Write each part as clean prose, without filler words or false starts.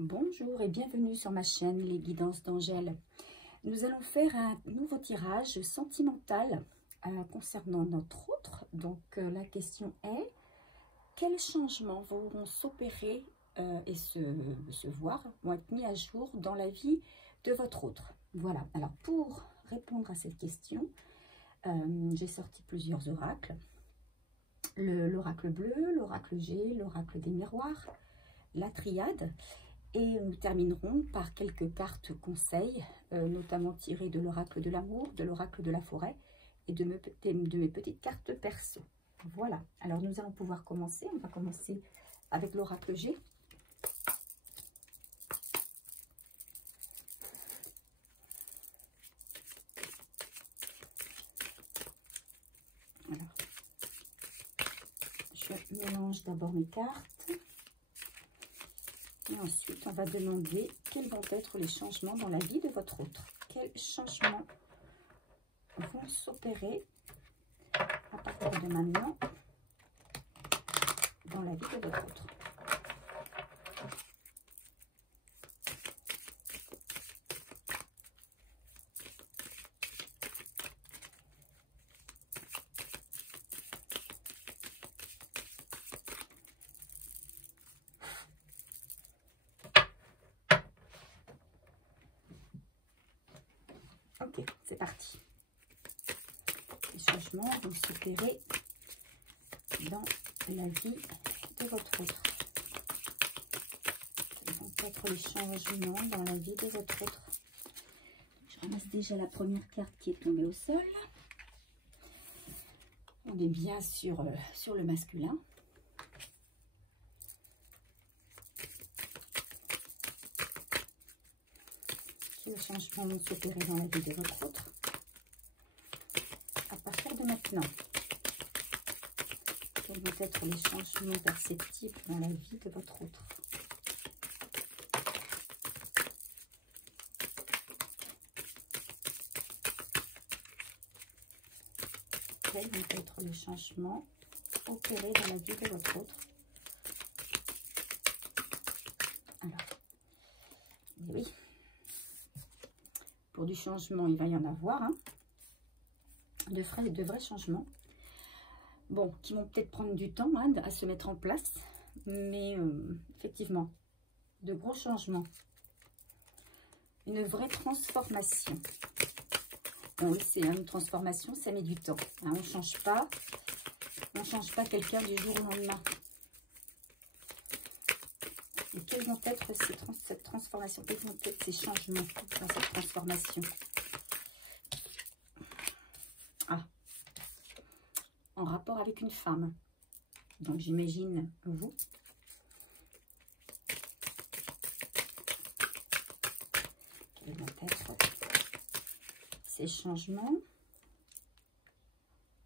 Bonjour et bienvenue sur ma chaîne Les Guidances d'Angèle. Nous allons faire un nouveau tirage sentimental concernant notre autre. Donc la question est, quels changements vont s'opérer et se voir, vont être mis à jour dans la vie de votre autre? Voilà, alors pour répondre à cette question, j'ai sorti plusieurs oracles. L'oracle bleu, l'oracle G, l'oracle des miroirs, la triade. Et nous terminerons par quelques cartes conseils, notamment tirées de l'oracle de l'amour, de l'oracle de la forêt et de mes petites cartes perso. Voilà, alors nous allons pouvoir commencer. On va commencer avec l'oracle G. Alors, je mélange d'abord mes cartes. Et ensuite, on va demander quels vont être les changements dans la vie de votre autre. Quels changements vont s'opérer à partir de maintenant dans la vie de votre autre. Ok, c'est parti. Les changements vont s'opérer dans la vie de votre autre. Quels vont être les changements dans la vie de votre autre? Je ramasse déjà la première carte qui est tombée au sol. On est bien sur le masculin. Quels changements vont s'opérer dans la vie de votre autre à partir de maintenant? Quels vont être les changements perceptibles dans la vie de votre autre? Quels vont être les changements opérés dans la vie de votre autre? Alors, oui. Pour du changement, il va y en avoir, hein, de vrais changements. Bon, qui vont peut-être prendre du temps hein, à se mettre en place, mais effectivement, de gros changements. Une vraie transformation. Bon, oui, c'est une transformation, ça met du temps. Hein, on ne change pas quelqu'un du jour au lendemain. Et quelles vont être cette transformation? Quels vont être ces changements dans cette transformation? Ah, en rapport avec une femme. Donc j'imagine vous. Quels vont être ces changements?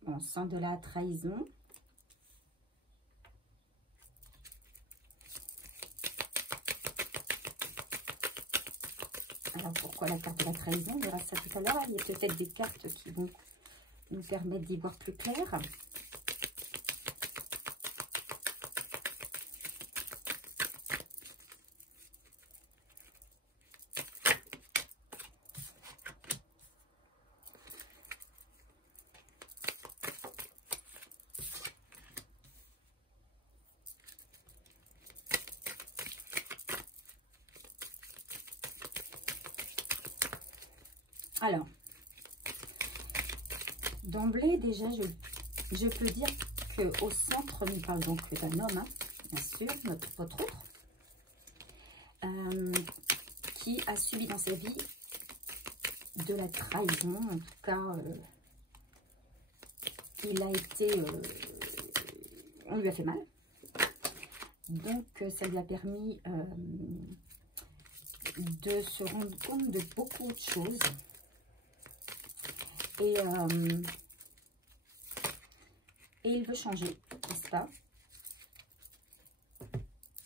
On sent de la trahison. Alors pourquoi la carte de la trahison? On verra ça tout à l'heure. Il y a peut-être des cartes qui vont nous permettre d'y voir plus clair. Alors, d'emblée, déjà, je peux dire qu'au centre, nous parlons donc d'un homme, hein, bien sûr, votre autre, qui a subi dans sa vie de la trahison. En tout cas, il a été... on lui a fait mal. Donc, ça lui a permis de se rendre compte de beaucoup de choses. Et il veut changer, n'est-ce pas?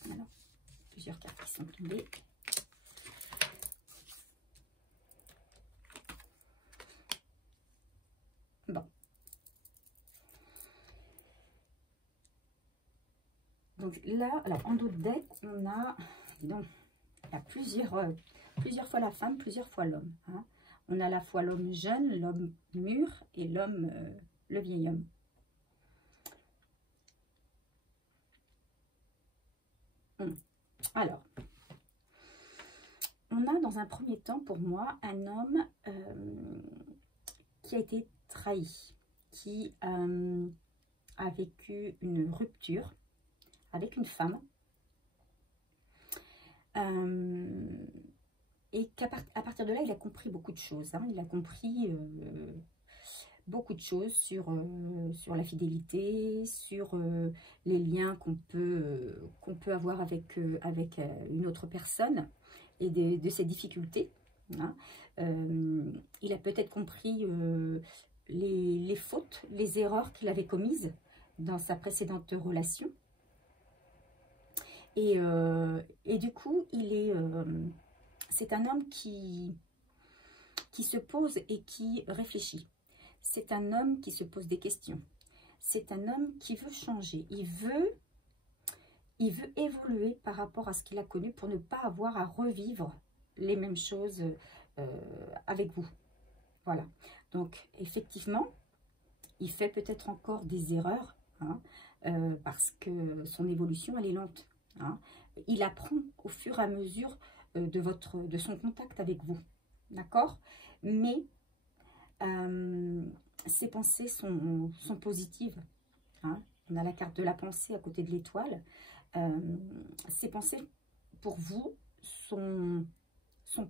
Alors, plusieurs cartes qui sont tombées. Bon. Donc là, alors en dos de deck, on a, dis donc, Il y a plusieurs fois la femme, plusieurs fois l'homme. Hein. On a à la fois l'homme jeune, l'homme mûr et l'homme, le vieil homme. Alors, on a dans un premier temps pour moi un homme qui a été trahi, qui a vécu une rupture avec une femme et qu'à partir de là, il a compris beaucoup de choses. Hein. Il a compris beaucoup de choses sur la fidélité, sur les liens qu'on peut avoir avec une autre personne et de ses difficultés. Hein. Il a peut-être compris les fautes, les erreurs qu'il avait commises dans sa précédente relation. Et du coup, c'est un homme qui se pose et qui réfléchit. C'est un homme qui se pose des questions. C'est un homme qui veut changer. Il veut évoluer par rapport à ce qu'il a connu pour ne pas avoir à revivre les mêmes choses avec vous. Voilà. Donc, effectivement, il fait peut-être encore des erreurs, hein, parce que son évolution, elle est lente. Hein. Il apprend au fur et à mesure de son contact avec vous. D'accord? Mais ses pensées sont positives. Hein. On a la carte de la pensée à côté de l'étoile. Ses pensées pour vous sont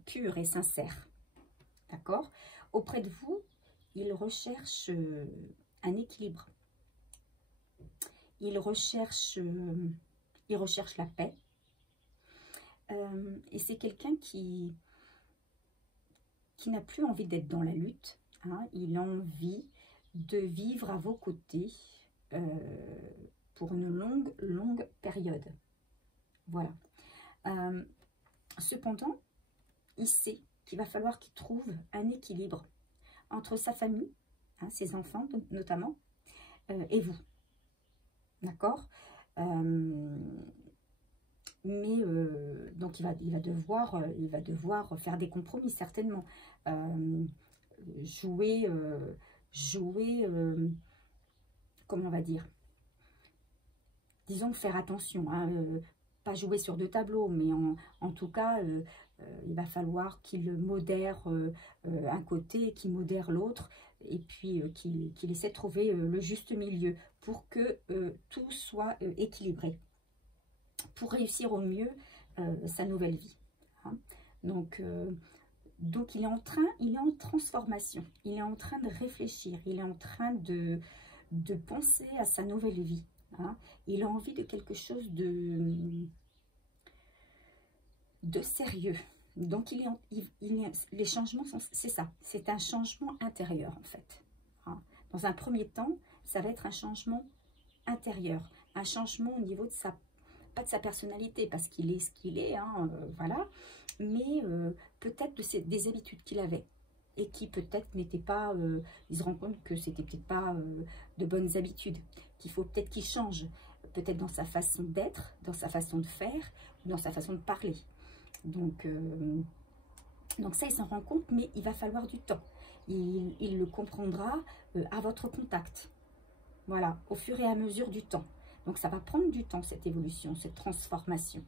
pures et sincères. D'accord? Auprès de vous, il recherche un équilibre. Il recherche la paix. Et c'est quelqu'un qui n'a plus envie d'être dans la lutte. Hein. Il a envie de vivre à vos côtés pour une longue période. Voilà. Cependant, il sait qu'il va falloir qu'il trouve un équilibre entre sa famille, hein, ses enfants notamment, et vous. D'accord? Donc il va devoir faire des compromis, certainement. Jouer, comment on va dire? Disons faire attention, hein, pas jouer sur deux tableaux, mais en tout cas, il va falloir qu'il modère un côté, qu'il modère l'autre, et puis qu'il essaie de trouver le juste milieu pour que tout soit équilibré, pour réussir au mieux sa nouvelle vie. Hein. Donc il est en transformation, il est en train de réfléchir, il est en train de penser à sa nouvelle vie. Hein. Il a envie de quelque chose de sérieux. Donc les changements, c'est ça, c'est un changement intérieur en fait. Hein. Dans un premier temps, ça va être un changement intérieur, un changement au niveau de pas de sa personnalité, parce qu'il est ce qu'il est, hein, voilà, mais peut-être des habitudes qu'il avait, et qui peut-être n'étaient pas, il se rend compte que c'était peut-être pas de bonnes habitudes, qu'il faut peut-être qu'il change, peut-être dans sa façon d'être, dans sa façon de faire, dans sa façon de parler. Donc ça, il s'en rend compte, mais il va falloir du temps. Il le comprendra à votre contact, voilà, au fur et à mesure du temps. Donc ça va prendre du temps, cette évolution, cette transformation.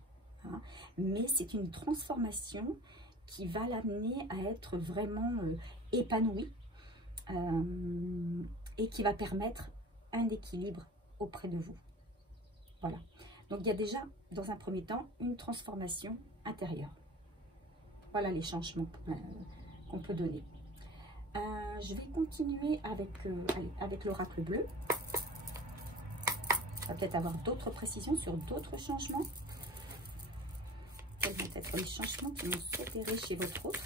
Hein. Mais c'est une transformation qui va l'amener à être vraiment épanoui et qui va permettre un équilibre auprès de vous. Voilà. Donc il y a déjà, dans un premier temps, une transformation intérieure. Voilà les changements qu'on peut donner. Je vais continuer avec l'oracle bleu. On va peut-être avoir d'autres précisions sur d'autres changements. Quels vont être les changements qui vont s'opérer chez votre autre?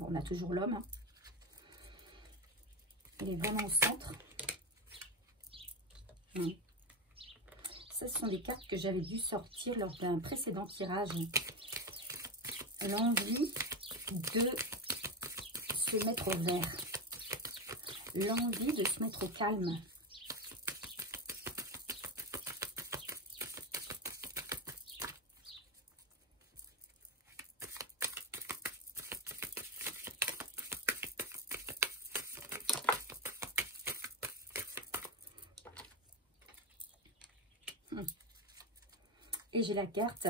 Bon, on a toujours l'homme. Hein. Il est vraiment au centre. Ça, ce sont des cartes que j'avais dû sortir lors d'un précédent tirage. L'envie de se mettre au vert. l'envie de se mettre au calme. Et j'ai la carte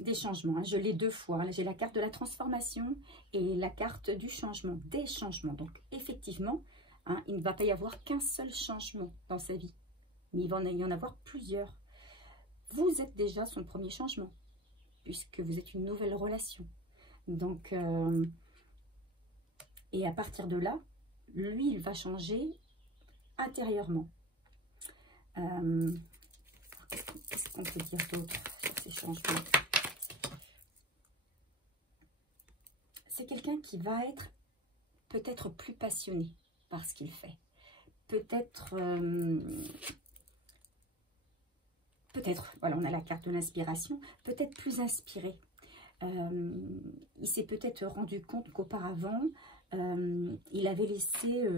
des changements. Hein. Je l'ai deux fois. J'ai la carte de la transformation et la carte du changement, des changements. Donc, effectivement, hein, il ne va pas y avoir qu'un seul changement dans sa vie. Mais il va y en avoir plusieurs. Vous êtes déjà son premier changement, puisque vous êtes une nouvelle relation. Donc, et à partir de là, lui, il va changer intérieurement. Qu'est-ce qu'on peut dire d'autre sur ces changements? C'est quelqu'un qui va être peut-être plus passionné par ce qu'il fait. Peut-être, voilà, on a la carte de l'inspiration, peut-être plus inspiré. Il s'est peut-être rendu compte qu'auparavant, il avait laissé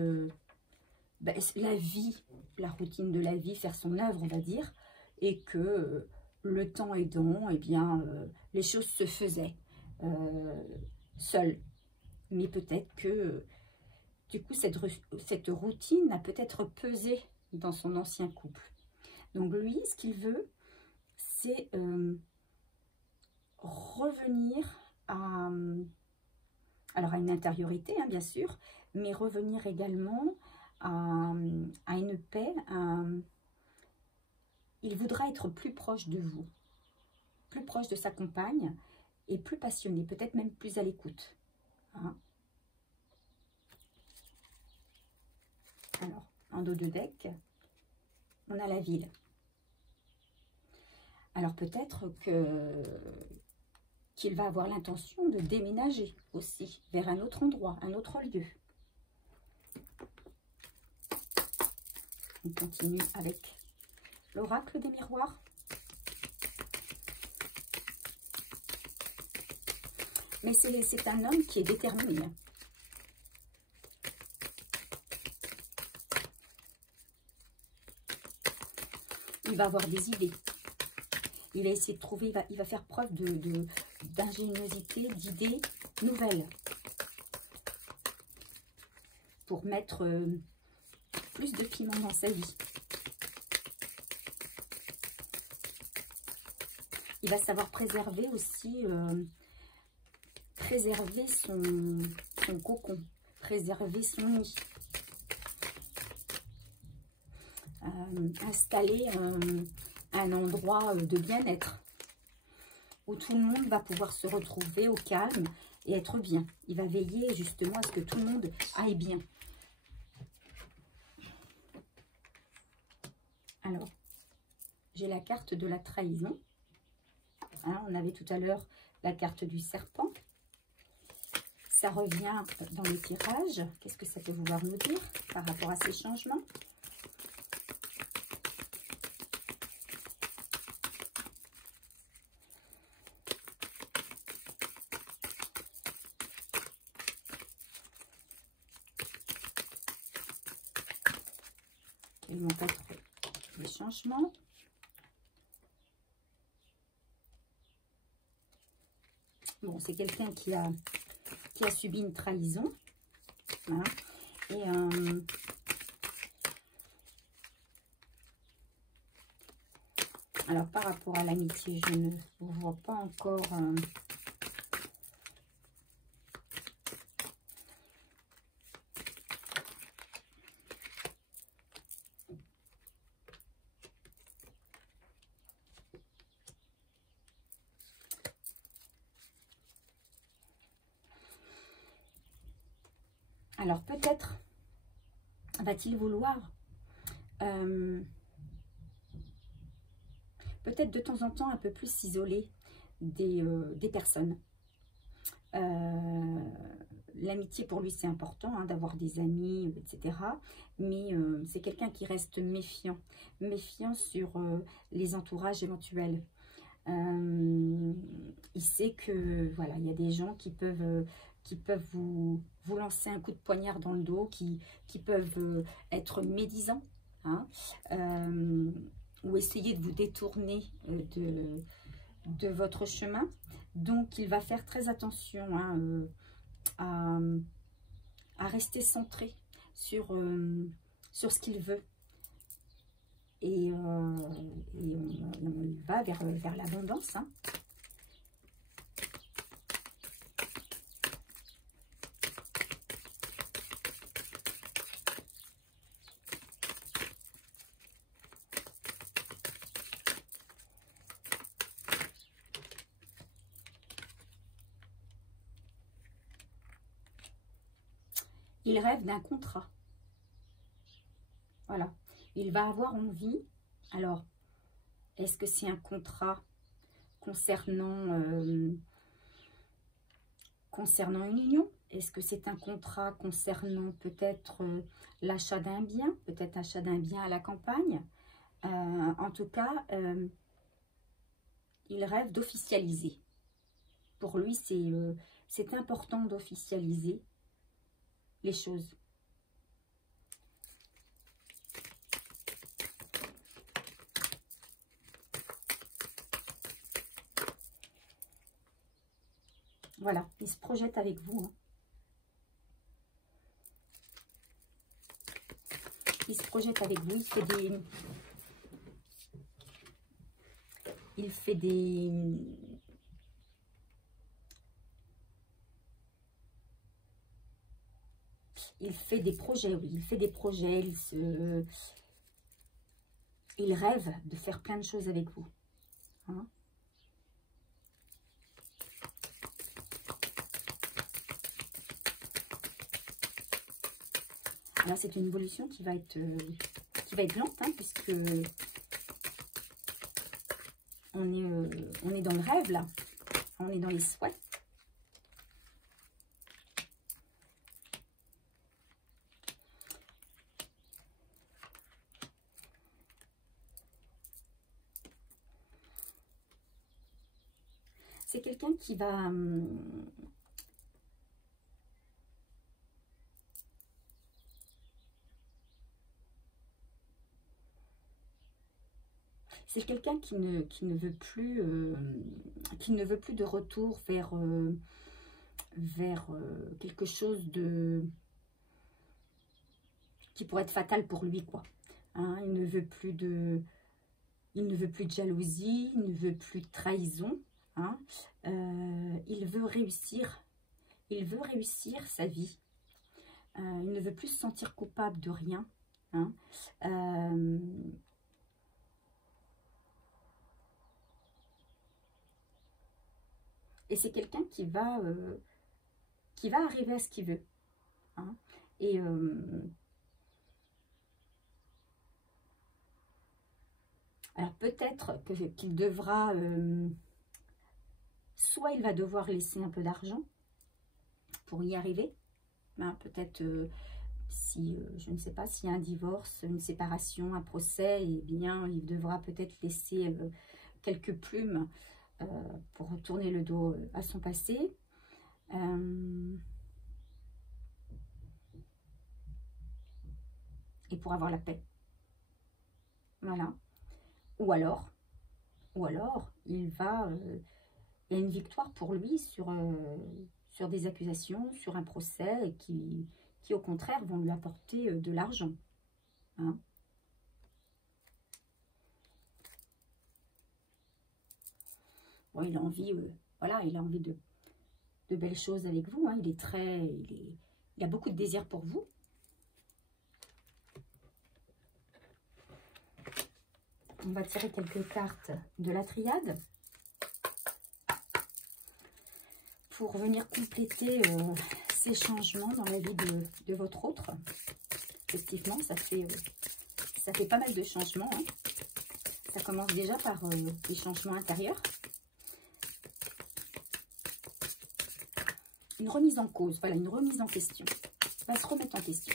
la vie, la routine de la vie faire son œuvre, on va dire, et que le temps aidant, eh bien, les choses se faisaient seules. Mais peut-être que, du coup, cette routine a peut-être pesé dans son ancien couple. Donc lui, ce qu'il veut, c'est revenir à une intériorité, hein, bien sûr, mais revenir également à une paix. Il voudra être plus proche de vous, plus proche de sa compagne et plus passionné, peut-être même plus à l'écoute. Hein. Alors, en dos de deck, on a la ville. Alors peut-être qu'il va avoir l'intention de déménager aussi vers un autre endroit, un autre lieu. On continue avec l'oracle des miroirs. Mais c'est un homme qui est déterminé. Il va avoir des idées. Il va essayer de trouver, il va faire preuve d'ingéniosité, d'idées nouvelles. Pour mettre plus de piment dans sa vie. Il va savoir préserver aussi, préserver son cocon, préserver son nid. Installer un endroit de bien-être où tout le monde va pouvoir se retrouver au calme et être bien. Il va veiller justement à ce que tout le monde aille bien. Alors, j'ai la carte de la trahison. Hein, on avait tout à l'heure la carte du serpent. Ça revient dans le tirage. Qu'est-ce que ça peut vouloir nous dire par rapport à ces changements ? Quels vont être les changements? Bon, c'est quelqu'un qui a subi une trahison. Hein, et alors, par rapport à l'amitié, je ne vois pas encore... Alors, peut-être va-t-il vouloir peut-être de temps en temps un peu plus s'isoler des personnes. L'amitié pour lui c'est important, hein, d'avoir des amis, etc. Mais c'est quelqu'un qui reste méfiant sur les entourages éventuels. Il sait que voilà, il y a des gens qui peuvent qui peuvent vous lancer un coup de poignard dans le dos, qui peuvent être médisants, hein, ou essayer de vous détourner de votre chemin. Donc, il va faire très attention, hein, à rester centré sur ce qu'il veut. Et on va vers l'abondance, hein. Il rêve d'un contrat. Voilà. Il va avoir envie. Alors, est-ce que c'est un contrat concernant une union? Est-ce que c'est un contrat concernant peut-être l'achat d'un bien? Peut-être achat d'un bien à la campagne? En tout cas, il rêve d'officialiser. Pour lui, c'est important d'officialiser les choses. Voilà, il se projette avec vous, hein. Il se projette avec vous, il fait des projets, oui, il fait des projets, il rêve de faire plein de choses avec vous, hein. Là, c'est une évolution qui va être lente, hein, puisque on est dans le rêve, là. On est dans les souhaits. C'est quelqu'un qui va... c'est quelqu'un qui ne veut plus de retour vers quelque chose qui pourrait être fatal pour lui, quoi. Hein, il ne veut plus de jalousie, il ne veut plus de trahison. Hein. Il veut réussir sa vie. Il ne veut plus se sentir coupable de rien. Hein. Et c'est quelqu'un qui va arriver à ce qu'il veut. Hein. Et alors peut-être qu'il devra, soit il va devoir laisser un peu d'argent pour y arriver. Hein, peut-être si, je ne sais pas, s'il y a un divorce, une séparation, un procès, eh bien il devra peut-être laisser quelques plumes pour retourner le dos à son passé. Et pour avoir la paix. Voilà. Ou alors il va... il y a une victoire pour lui sur des accusations, sur un procès, et qui au contraire vont lui apporter de l'argent. Hein. Bon, il a envie, voilà, il a envie de belles choses avec vous. Hein. Il a beaucoup de désir pour vous. On va tirer quelques cartes de la triade pour venir compléter ces changements dans la vie de votre autre. Effectivement, ça fait pas mal de changements. Hein. Ça commence déjà par des changements intérieurs. Une remise en cause, voilà, une remise en question. Il va se remettre en question.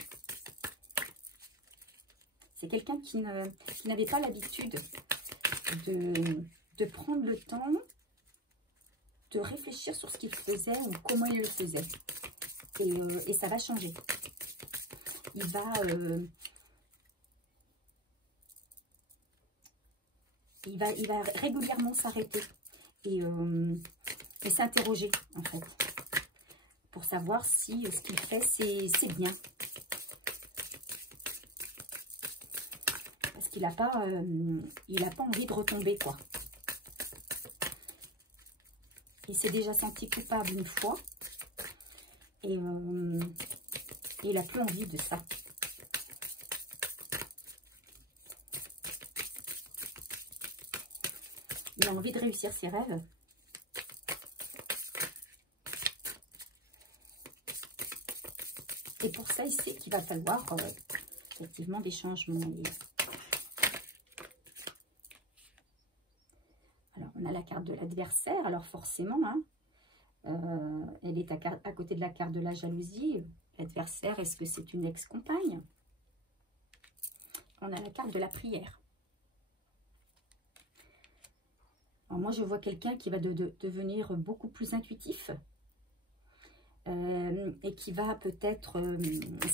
C'est quelqu'un qui n'avait pas l'habitude de prendre le temps de réfléchir sur ce qu'il faisait ou comment il le faisait. et ça va changer. Il va régulièrement s'arrêter et s'interroger en fait, pour savoir si ce qu'il fait c'est bien. Parce qu'il n'a pas, envie de retomber, quoi. Il s'est déjà senti coupable une fois et il n'a plus envie de ça. Il a envie de réussir ses rêves. Et pour ça, il sait qu'il va falloir effectivement des changements. Alors, on a la carte de l'adversaire. Alors, forcément, hein, elle est à côté de la carte de la jalousie. L'adversaire, est-ce que c'est une ex-compagne? On a la carte de la prière. Alors, moi, je vois quelqu'un qui va devenir beaucoup plus intuitif. Et qui va peut-être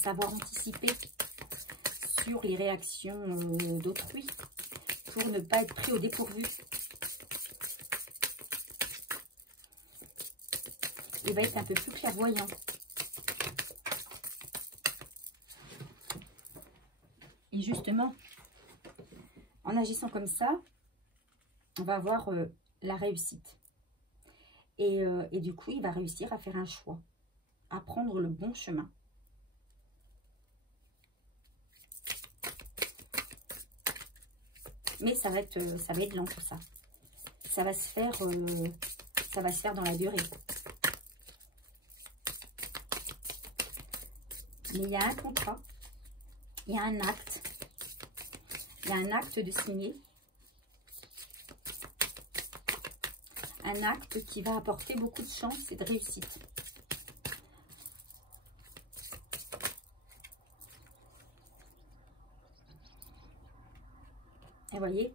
savoir anticiper sur les réactions d'autrui pour ne pas être pris au dépourvu. Il va être un peu plus clairvoyant. Et justement, en agissant comme ça, on va avoir la réussite. Et du coup, il va réussir à faire un choix, à prendre le bon chemin. Mais ça va être lent tout ça. Ça va se faire dans la durée. Mais il y a un contrat, il y a un acte. Il y a un acte de signer. Un acte qui va apporter beaucoup de chance et de réussite. Et vous voyez,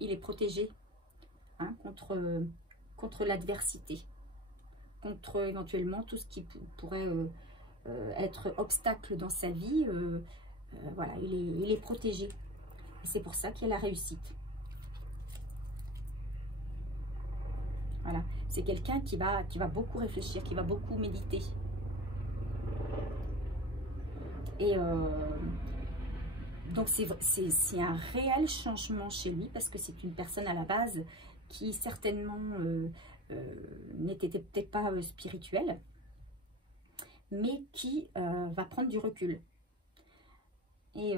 il est protégé hein, contre l'adversité, contre éventuellement tout ce qui pourrait être obstacle dans sa vie. Voilà, il est protégé. C'est pour ça qu'il y a la réussite. Voilà, c'est quelqu'un qui va beaucoup réfléchir, qui va beaucoup méditer. Et donc, c'est un réel changement chez lui parce que c'est une personne à la base qui certainement n'était peut-être pas spirituelle, mais qui va prendre du recul et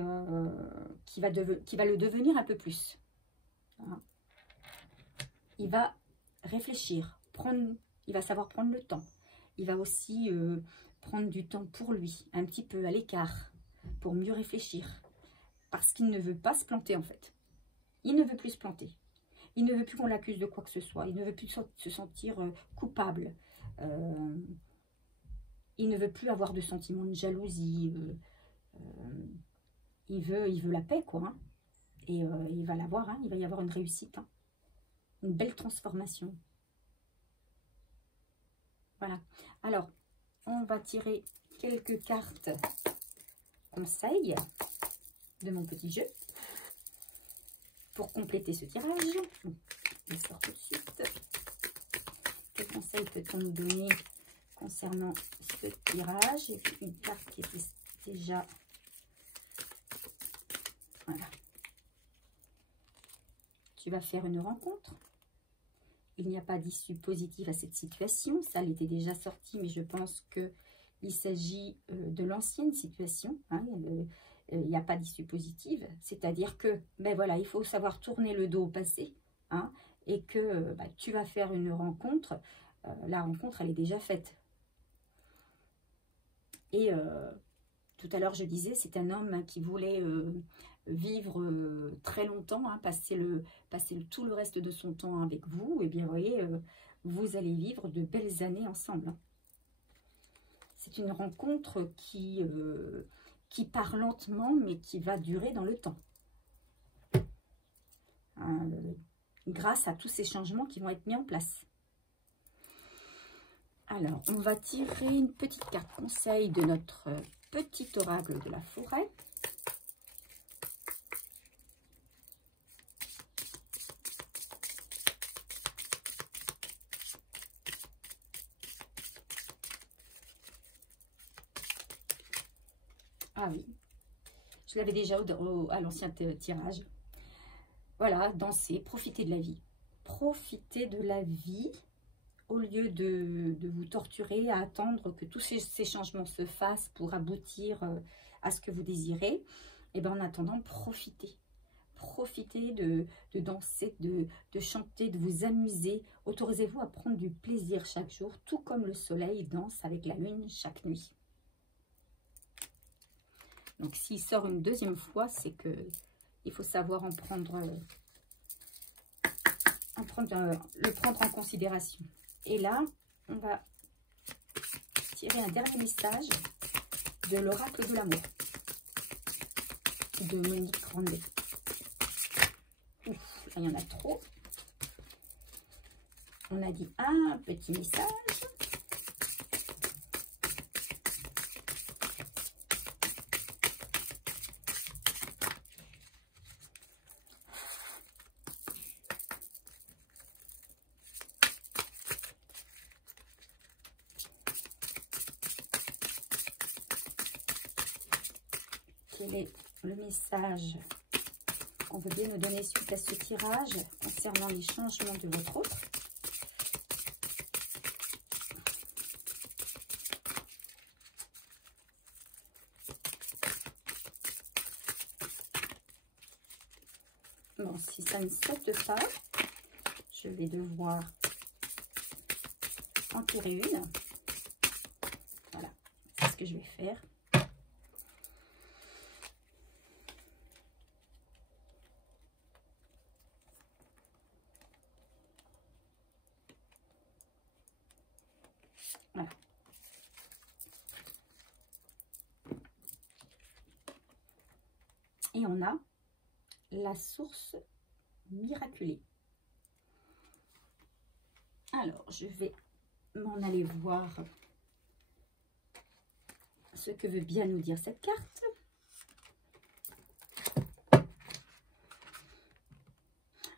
qui va le devenir un peu plus. Voilà. Il va réfléchir, il va savoir prendre le temps. Il va aussi prendre du temps pour lui, un petit peu à l'écart, pour mieux réfléchir. Parce qu'il ne veut pas se planter en fait. Il ne veut plus se planter. Il ne veut plus qu'on l'accuse de quoi que ce soit. Il ne veut plus se sentir coupable. Il ne veut plus avoir de sentiment de jalousie. Il veut la paix, quoi. Hein. Et il va l'avoir. Hein. Il va y avoir une réussite. Hein. Une belle transformation. Voilà. Alors, on va tirer quelques cartes conseils de mon petit jeu pour compléter ce tirage. Il sort tout de suite. Quel conseil peut-on nous donner concernant ce tirage? J'ai vu une carte qui était déjà... Voilà. Tu vas faire une rencontre. Il n'y a pas d'issue positive à cette situation. Ça, elle était déjà sortie, mais je pense qu'il s'agit de l'ancienne situation. Hein. Il n'y a pas d'issue positive. C'est-à-dire que, ben voilà, il faut savoir tourner le dos au passé. Hein, et que tu vas faire une rencontre. La rencontre, elle est déjà faite. Et tout à l'heure, je disais, c'est un homme hein, qui voulait... vivre très longtemps, hein, passer tout le reste de son temps avec vous, et bien vous voyez, vous allez vivre de belles années ensemble. Hein. C'est une rencontre qui part lentement, mais qui va durer dans le temps. Grâce à tous ces changements qui vont être mis en place. Alors, on va tirer une petite carte conseil de notre petit oracle de la forêt. Ah oui, je l'avais déjà à l'ancien tirage. Voilà, danser, profiter de la vie. Profitez de la vie au lieu de vous torturer à attendre que tous ces changements se fassent pour aboutir à ce que vous désirez. Et bien en attendant, profitez. Profitez de danser, de chanter, de vous amuser. Autorisez-vous à prendre du plaisir chaque jour, tout comme le soleil danse avec la lune chaque nuit. Donc, s'il sort une deuxième fois, c'est que il faut savoir le prendre en considération. Et là, on va tirer un dernier message de l'oracle de l'amour de Monique Grandet. Ouf, là, il y en a trop. On a dit un petit message. Quel est le message qu'on veut bien nous donner suite à ce tirage concernant les changements de votre autre? Bon, si ça ne saute pas, je vais devoir en tirer une. Voilà, c'est ce que je vais faire. Voilà. Et on a la source miraculée. Alors, je vais m'en aller voir ce que veut bien nous dire cette carte.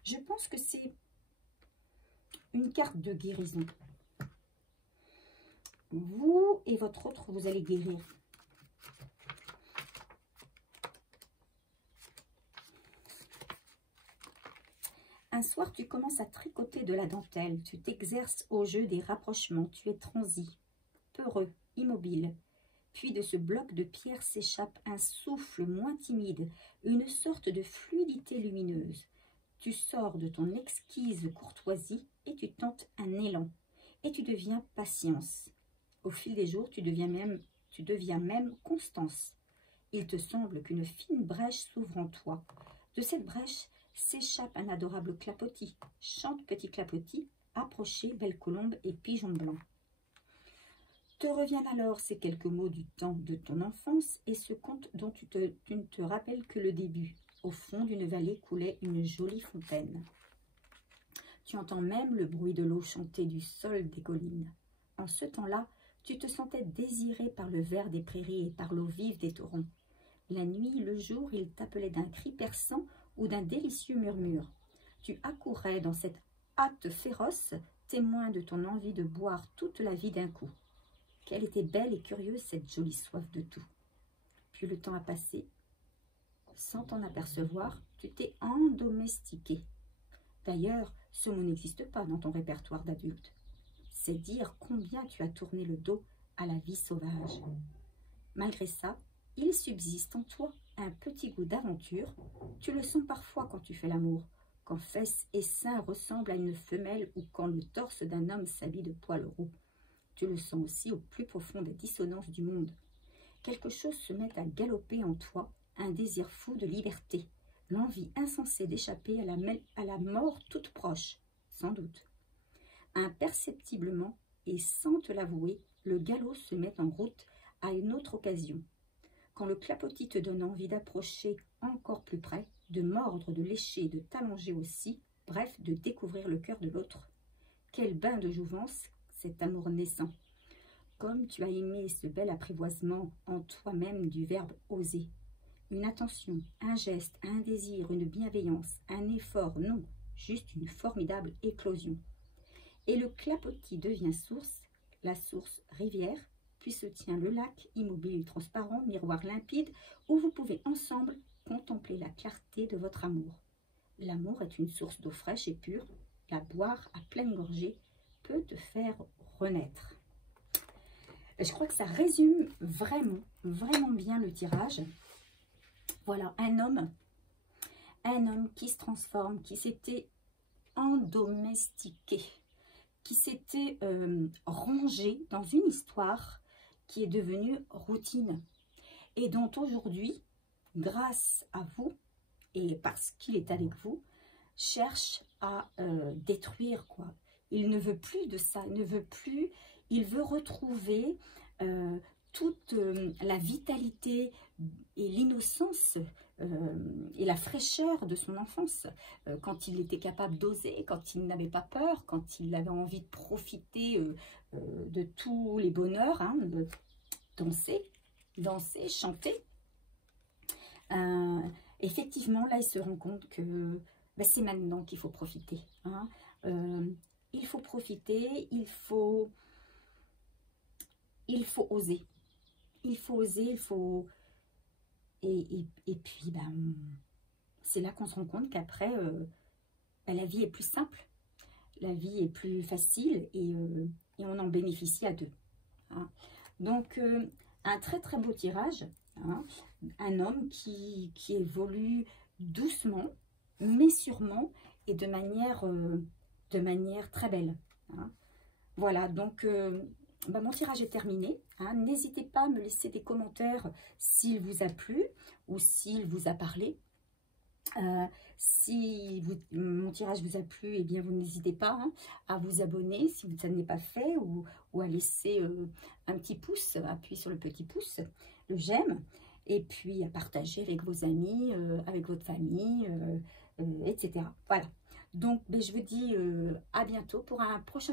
Je pense que c'est une carte de guérison. Vous et votre autre, vous allez guérir. Un soir, tu commences à tricoter de la dentelle. Tu t'exerces au jeu des rapprochements. Tu es transi, peureux, immobile. Puis de ce bloc de pierre s'échappe un souffle moins timide, une sorte de fluidité lumineuse. Tu sors de ton exquise courtoisie et tu tentes un élan. Et tu deviens patience. Au fil des jours, tu deviens même constance. Il te semble qu'une fine brèche s'ouvre en toi. De cette brèche s'échappe un adorable clapotis. Chante petit clapotis, approchez, belle colombe et pigeon blanc. Te reviennent alors ces quelques mots du temps de ton enfance et ce conte dont tu ne te rappelles que le début. Au fond d'une vallée coulait une jolie fontaine. Tu entends même le bruit de l'eau chanter du sol des collines. En ce temps-là, tu te sentais désiré par le vert des prairies et par l'eau vive des torrents. La nuit, le jour, il t'appelait d'un cri perçant ou d'un délicieux murmure. Tu accourais dans cette hâte féroce, témoin de ton envie de boire toute la vie d'un coup. Quelle était belle et curieuse cette jolie soif de tout. Puis le temps a passé. Sans t'en apercevoir, tu t'es endomestiqué. D'ailleurs, ce mot n'existe pas dans ton répertoire d'adulte. C'est dire combien tu as tourné le dos à la vie sauvage. Malgré ça, il subsiste en toi un petit goût d'aventure. Tu le sens parfois quand tu fais l'amour, quand fesses et seins ressemblent à une femelle ou quand le torse d'un homme s'habille de poils roux. Tu le sens aussi au plus profond des dissonances du monde. Quelque chose se met à galoper en toi, un désir fou de liberté, l'envie insensée d'échapper à la mort toute proche, sans doute. Imperceptiblement et sans te l'avouer, le galop se met en route à une autre occasion. Quand le clapotis te donne envie d'approcher encore plus près, de mordre, de lécher, de t'allonger aussi, bref, de découvrir le cœur de l'autre. Quel bain de jouvence, cet amour naissant. comme tu as aimé ce bel apprivoisement en toi-même du verbe oser. Une attention, un geste, un désir, une bienveillance, un effort, non, juste une formidable éclosion. Et le clapotis devient source, la source rivière, puis se tient le lac, immobile, transparent, miroir limpide, où vous pouvez ensemble contempler la clarté de votre amour. L'amour est une source d'eau fraîche et pure, la boire à pleine gorgée peut te faire renaître. Et je crois que ça résume vraiment, vraiment bien le tirage. Voilà, un homme qui se transforme, qui s'était endomestiqué, qui s'était rangé dans une histoire qui est devenue routine et dont aujourd'hui, grâce à vous et parce qu'il est avec vous, cherche à détruire quoi. Il ne veut plus de ça, il ne veut plus, il veut retrouver toute la vitalité et l'innocence et la fraîcheur de son enfance, quand il était capable d'oser, quand il n'avait pas peur, quand il avait envie de profiter de tous les bonheurs, hein, de danser, chanter. Effectivement, là, il se rend compte que ben, c'est maintenant qu'il faut profiter. Hein. Il faut profiter, il faut oser. Il faut oser, il faut... Et puis, ben, c'est là qu'on se rend compte qu'après, ben, la vie est plus simple, la vie est plus facile et on en bénéficie à deux. Hein. Donc, un très très beau tirage, hein, un homme qui évolue doucement, mais sûrement et de manière très belle. Hein. Voilà, donc... ben, mon tirage est terminé. Hein. N'hésitez pas à me laisser des commentaires s'il vous a plu ou s'il vous a parlé. Si mon tirage vous a plu, eh bien vous n'hésitez pas hein, à vous abonner si vous ne l'avez pas fait ou à laisser un petit pouce, appuyer sur le petit pouce, le j'aime, et puis à partager avec vos amis, avec votre famille, etc. Voilà. Donc ben, je vous dis à bientôt pour un prochain